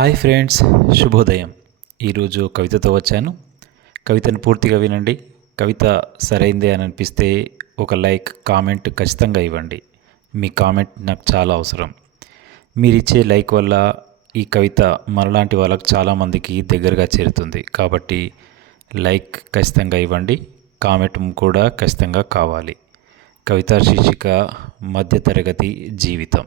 Hi friends శుభోదయం. ఈరోజు కవితతో వచ్చాను. కవితను పూర్తిగా వినండి. కవిత సరైందే అని అనిపిస్తే ఒక లైక్ కామెంట్ ఖచ్చితంగా ఇవ్వండి. మీ కామెంట్ నాకు చాలా అవసరం. మీరిచ్చే లైక్ వల్ల ఈ కవిత మనలాంటి వాళ్ళకు చాలామందికి దగ్గరగా చేరుతుంది. కాబట్టి లైక్ ఖచ్చితంగా ఇవ్వండి. కామెంట్ కూడా ఖచ్చితంగా కావాలి. కవిత శీర్షిక మధ్యతరగతి జీవితం.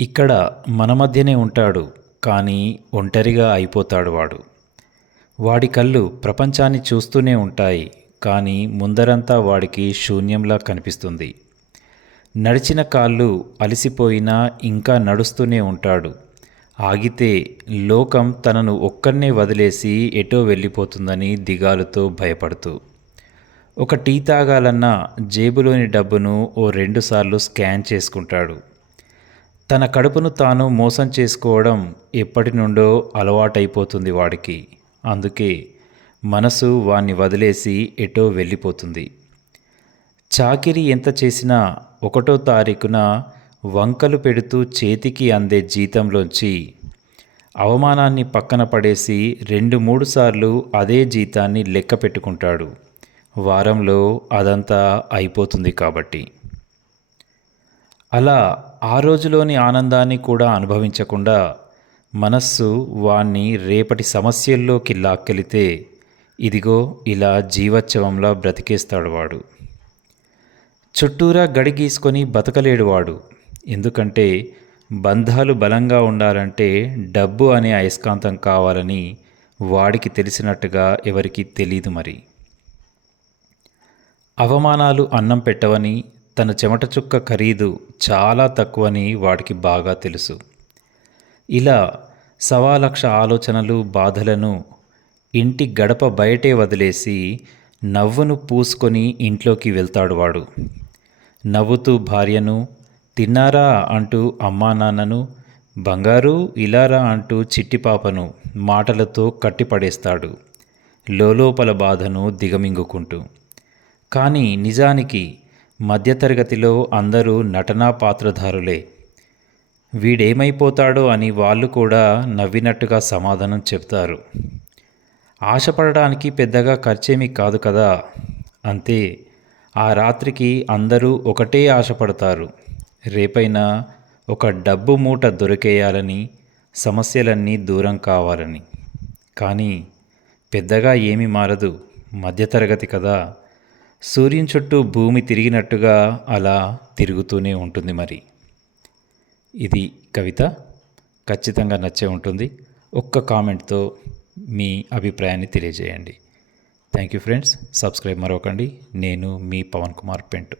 ఇక్కడ మన మధ్యనే ఉంటాడు కానీ ఒంటరిగా అయిపోతాడు వాడు. వాడి కళ్ళు ప్రపంచాన్ని చూస్తూనే ఉంటాయి కానీ ముందరంతా వాడికి శూన్యంలా కనిపిస్తుంది. నడిచిన కాళ్ళు అలసిపోయినా ఇంకా నడుస్తూనే ఉంటాడు. ఆగితే లోకం తనను ఒక్కరినే వదిలేసి ఎటో వెళ్ళిపోతుందని దిగాలుతో భయపడుతూ. ఒక టీ తాగాలన్నా జేబులోని డబ్బును ఓ రెండుసార్లు స్కాన్ చేసుకుంటాడు. తన కడుపును తాను మోసం చేసుకోవడం ఎప్పటి నుండో అలవాటైపోతుంది వాడికి. అందుకే మనసు వాణ్ణి వదిలేసి ఎటో వెళ్ళిపోతుంది. చాకిరి ఎంత చేసినా ఒకటో తారీఖున వంకలు పెడుతూ చేతికి అందే జీతంలోంచి అవమానాన్ని పక్కన పడేసి రెండు మూడు సార్లు అదే జీతాన్ని లెక్క పెట్టుకుంటాడు. వారంలో అదంతా అయిపోతుంది కాబట్టి. అలా ఆ రోజులోని ఆనందాన్ని కూడా అనుభవించకుండా మనస్సు వాణ్ణి రేపటి సమస్యల్లోకి లాక్కెళితే ఇదిగో ఇలా జీవోత్సవంలా బ్రతికేస్తాడు వాడు. చుట్టూరా గడి గీసుకొని బతకలేడు వాడు. ఎందుకంటే బంధాలు బలంగా ఉండాలంటే డబ్బు అనే అయస్కాంతం కావాలని వాడికి తెలిసినట్టుగా ఎవరికి తెలియదు మరి. అవమానాలు అన్నం పెట్టవని తన చెమట చుక్క ఖరీదు చాలా తక్కువని వాడికి బాగా తెలుసు. ఇలా సవాలక్ష ఆలోచనలు బాధలను ఇంటి గడప బయటే వదిలేసి నవ్వును పూసుకొని ఇంట్లోకి వెళ్తాడు వాడు. నవ్వుతూ భార్యను తిన్నారా? అంటూ అమ్మా నాన్నను బంగారు ఇలారా? అంటూ చిట్టిపాపను మాటలతో కట్టిపడేస్తాడు లోలోపల బాధను దిగమింగుకుంటూ. కానీ నిజానికి మధ్యతరగతిలో అందరూ నటనా పాత్రధారులే. వీడేమైపోతాడో అని వాళ్ళు కూడా నవ్వినట్టుగా సమాధానం చెప్తారు. ఆశపడడానికి పెద్దగా ఖర్చేమీ కాదు కదా? అంతే. ఆ రాత్రికి అందరూ ఒకటే ఆశపడతారు. రేపైనా ఒక డబ్బు మూట దొరికేయాలని సమస్యలన్నీ దూరం కావాలని. కానీ పెద్దగా ఏమీ మారదు. మధ్యతరగతి కదా? సూర్యుని చుట్టూ భూమి తిరిగినట్టుగా అలా తిరుగుతూనే ఉంటుంది మరి. ఇది కవిత. ఖచ్చితంగా నచ్చే ఉంటుంది. ఒక్క కామెంట్తో మీ అభిప్రాయాన్ని తెలియజేయండి. థ్యాంక్ యూ ఫ్రెండ్స్ సబ్స్క్రైబ్ మరొకండి. నేను మీ పవన్ కుమార్ పెంటు.